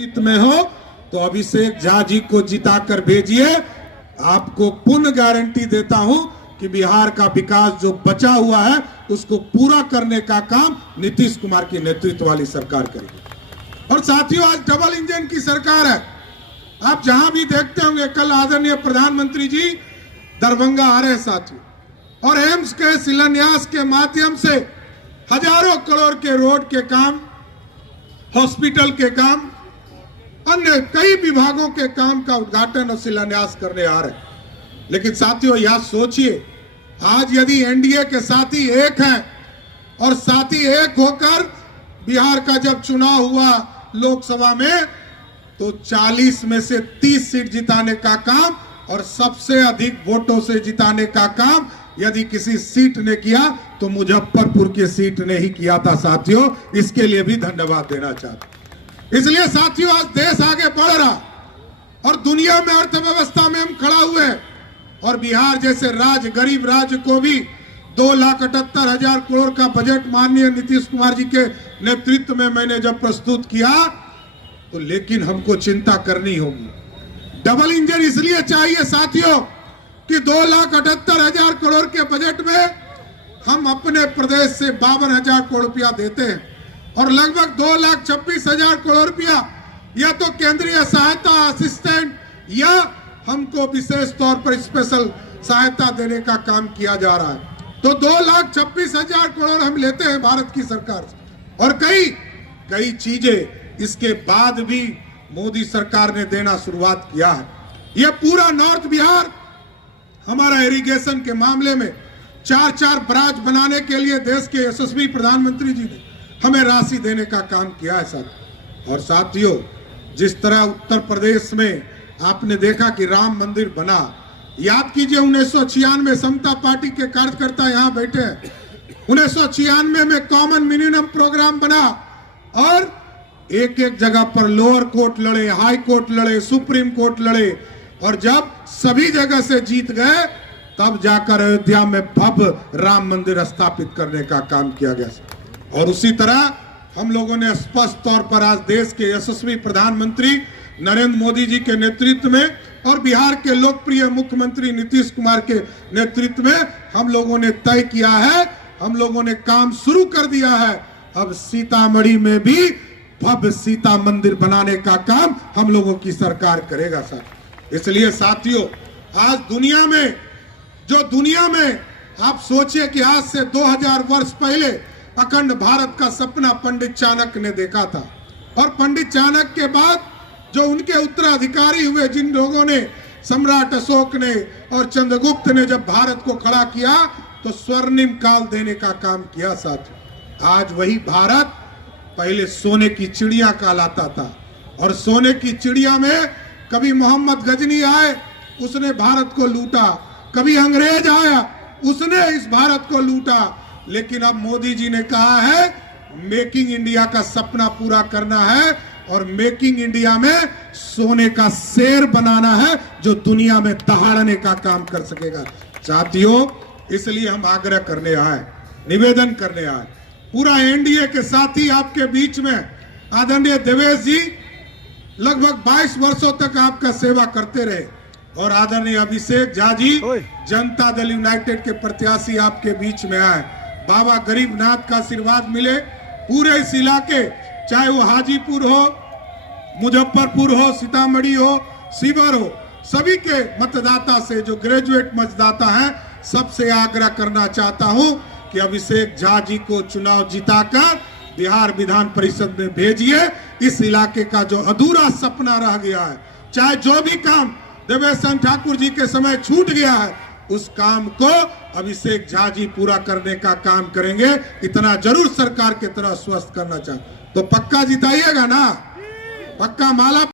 में हो तो अभिषेक झा जी को जिताकर भेजिए। आपको पूर्ण गारंटी देता हूं कि बिहार का विकास जो बचा हुआ है उसको पूरा करने का काम नीतीश कुमार की नेतृत्व वाली सरकार करेगी। और साथियों, आज डबल इंजन की सरकार है। आप जहां भी देखते होंगे, कल आदरणीय प्रधानमंत्री जी दरभंगा आ रहे साथियों, और एम्स के शिलान्यास के माध्यम से हजारों करोड़ के रोड के काम, हॉस्पिटल के काम, अन्य कई विभागों के काम का उद्घाटन और शिलान्यास करने आ रहे हैं। लेकिन साथियों, यह सोचिए, आज यदि एनडीए के साथी एक हैं और साथी एक होकर बिहार का जब चुनाव हुआ लोकसभा में, तो 40 में से 30 सीट जिताने का काम और सबसे अधिक वोटों से जिताने का काम यदि किसी सीट ने किया तो मुजफ्फरपुर की सीट ने ही किया था साथियों। इसके लिए भी धन्यवाद देना चाहता हूं। इसलिए साथियों, आज देश आगे बढ़ रहा और दुनिया में अर्थव्यवस्था में हम खड़ा हुए हैं, और बिहार जैसे राज्य, गरीब राज्य को भी 2,78,000 करोड़ का बजट माननीय नीतीश कुमार जी के नेतृत्व में मैंने जब प्रस्तुत किया, तो लेकिन हमको चिंता करनी होगी। डबल इंजन इसलिए चाहिए साथियों कि 2,78,000 करोड़ के बजट में हम अपने प्रदेश से 52,000 करोड़ रुपया देते हैं, और लगभग 2,26,000 करोड़ रुपया या तो केंद्रीय सहायता असिस्टेंट या हमको विशेष तौर पर स्पेशल सहायता देने का काम किया जा रहा है। तो 2,26,000 करोड़ हम लेते हैं भारत की सरकार से, और कई चीजें इसके बाद भी मोदी सरकार ने देना शुरुआत किया है। यह पूरा नॉर्थ बिहार हमारा इरिगेशन के मामले में 4 बराज बनाने के लिए देश के यशस्वी प्रधानमंत्री जी ने हमें राशि देने का काम किया है साथ। और साथियों, जिस तरह उत्तर प्रदेश में आपने देखा कि राम मंदिर बना, याद कीजिए 1996 समता पार्टी के कार्यकर्ता यहाँ बैठे हैं, 1996 में कॉमन मिनिमम प्रोग्राम बना, और एक जगह पर लोअर कोर्ट लड़े, हाई कोर्ट लड़े, सुप्रीम कोर्ट लड़े, और जब सभी जगह से जीत गए तब जाकर अयोध्या में भव्य राम मंदिर स्थापित करने का काम किया गया। और उसी तरह हम लोगों ने स्पष्ट तौर पर आज देश के यशस्वी प्रधानमंत्री नरेंद्र मोदी जी के नेतृत्व में और बिहार के लोकप्रिय मुख्यमंत्री नीतीश कुमार के नेतृत्व में हम लोगों ने तय किया है, हम लोगों ने काम शुरू कर दिया है। अब सीतामढ़ी में भी भव्य सीता मंदिर बनाने का काम हम लोगों की सरकार करेगा सर। इसलिए साथियों, आज दुनिया में आप सोचिए कि आज से 2000 वर्ष पहले अखंड भारत का सपना पंडित चाणक्य ने देखा था, और पंडित चाणक्य के बाद जो उनके उत्तराधिकारी हुए, जिन लोगों ने, सम्राट अशोक ने और चंद्रगुप्त ने जब भारत को खड़ा किया तो स्वर्णिम काल देने का काम किया साथियों। आज वही भारत पहले सोने की चिड़िया कहलाता था, और सोने की चिड़िया में कभी मोहम्मद गजनी आए, उसने भारत को लूटा, कभी अंग्रेज आया, उसने इस भारत को लूटा। लेकिन अब मोदी जी ने कहा है मेकिंग इंडिया का सपना पूरा करना है, और मेकिंग इंडिया में सोने का शेर बनाना है जो दुनिया में दहाड़ने का काम कर सकेगा साथियों। इसलिए हम आग्रह करने आए, निवेदन करने आए, पूरा एनडीए के साथी आपके बीच में आदरणीय देवेश जी लगभग 22 वर्षों तक आपका सेवा करते रहे, और आदरणीय अभिषेक झा जी जनता दल यूनाइटेड के प्रत्याशी आपके बीच में आए। बाबा गरीबनाथ का आशीर्वाद मिले पूरे इस इलाके, चाहे वो हाजीपुर हो, मुजफ्फरपुर हो, सीतामढ़ी हो, शिवहर हो, सभी के मतदाता से, जो ग्रेजुएट मतदाता हैं, सबसे आग्रह करना चाहता हूं कि अभिषेक झा जी को चुनाव जिताकर बिहार विधान परिषद में भेजिए। इस इलाके का जो अधूरा सपना रह गया है, चाहे जो भी काम देवेश ठाकुर जी के समय छूट गया है, उस काम को अभिषेक झा जी पूरा करने का काम करेंगे। इतना जरूर सरकार की तरह स्वस्थ करना चाहते, तो पक्का जिताइएगा ना, पक्का माला